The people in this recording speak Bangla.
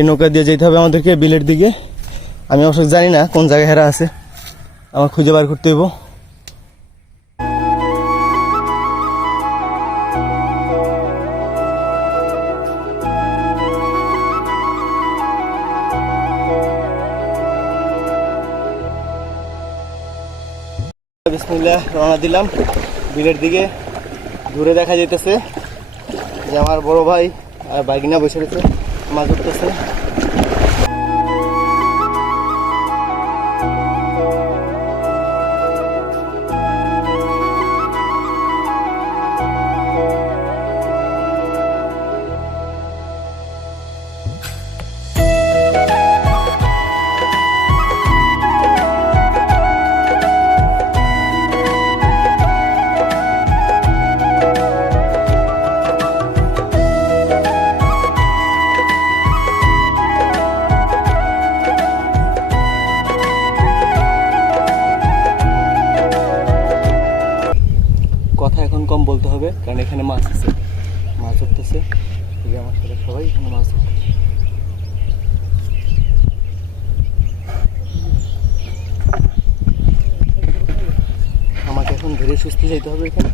এই নৌকা দিয়ে যেতে হবে আমাদেরকে বিলের দিকে। আমি অবশ্য জানি না কোন জায়গায় হেরা আছে, আমার খুঁজে বার করতে হইব। বিসমিল্লাহ, রওনা দিলাম বিলের দিকে। দূরে দেখা যাইতেছে যে আমার বড় ভাই আর বাইকিনা বসে রয়েছে, মাছ ধরতেছে। কথা এখন কম বলতে হবে কারণ এখানে মাছ আছে, মাছ ধরতেছে। আমার সাথে সবাই এখানে মাছ ধরতেছে। আমাকে এখন ধীরে সুস্থে যাইতে হবে এখানে।